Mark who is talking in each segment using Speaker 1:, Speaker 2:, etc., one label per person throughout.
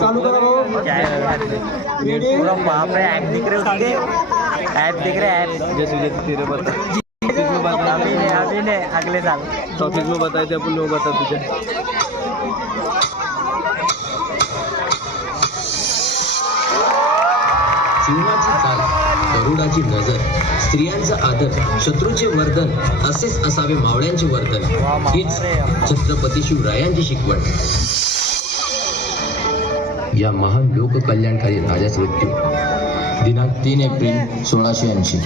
Speaker 1: चालू करा
Speaker 2: पूरा बाप रे ऐप दिख रहे उसके ऐप दिख रहे ऐप
Speaker 1: जैसे जैसे तेरे बता
Speaker 2: अभी अभी अगले साल
Speaker 1: टॉपिक में बताए थे अपन लोग बता तुझे
Speaker 3: सिंहाची गरुडाची नजर स्त्रियांचा आदर शत्रूचे वर्धन असेच असावे मावळ्यांचे वर्धन. हीच छत्रपती शिवरायांची शिकवण. या महान लोककल्याणकारी राजाचा मृत्यू. दिनांक तीन एप्रिल सोळाशे ऐंशी.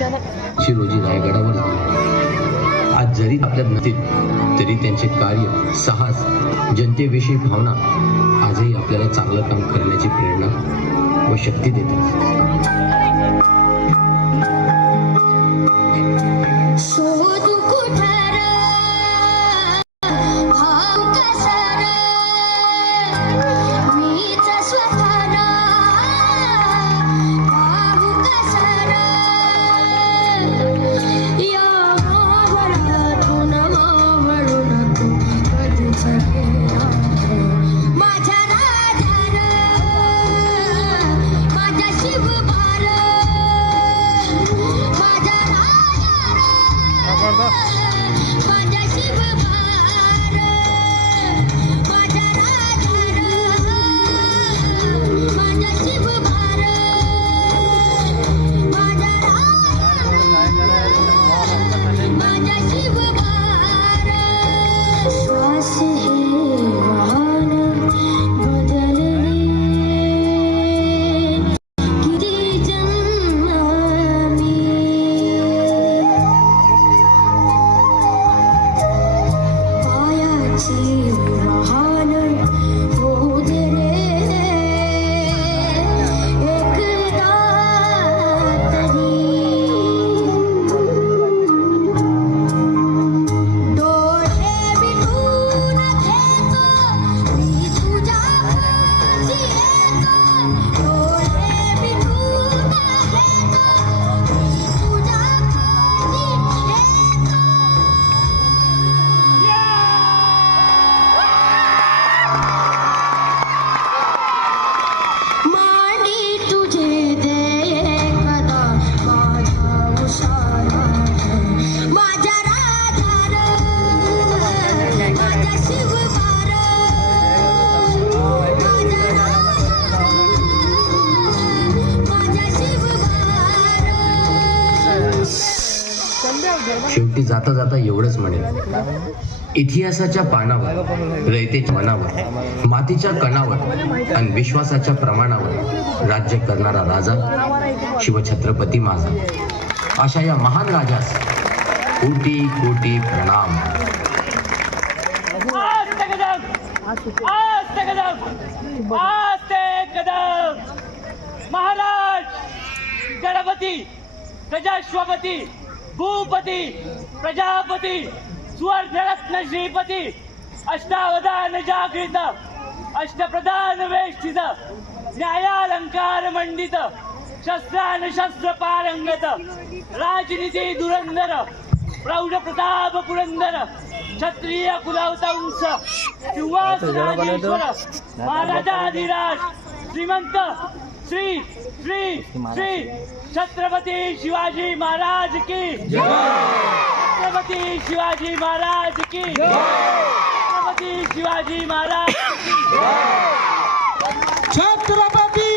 Speaker 3: ही रोजी रायगडावर झाला. आज जरी आपल्यात नसतील तरी त्यांचे कार्य साहस जनतेविषयी भावना आजही आपल्याला चांगलं काम करण्याची प्रेरणा व शक्ती देते
Speaker 4: 对所 красивая.
Speaker 3: शेवटी जाता जाता एवढंच म्हणेल. इतिहासाच्या पानावर रयतेच्या मनावर मातीच्या कणावर आणि विश्वासाच्या प्रमाणावर राज्य करणारा राजा शिवछत्रपती माझा. अशा या महान राजास कोटी कोटी प्रणाम.
Speaker 5: महाराज गणपती गजाश्वपती भूपती प्रजापती सुवर्णरत्न श्रीपती अष्टावधान जागृत अष्टप्रधान वेष्टित न्यायालंकार मंडित शस्त्रान शस्त्र पारंगत राजनीती धुरंधर प्रौढ प्रताप पुरंदर क्षत्रिय कुलवतंस सिंहासनाधीश्वर महाराजाधिराज श्रीमंत श्री श्री श्री छत्रपती शिवाजी महाराज की छत्रपती शिवाजी महाराज की छत्रपती शिवाजी महाराज की
Speaker 1: छत्रपती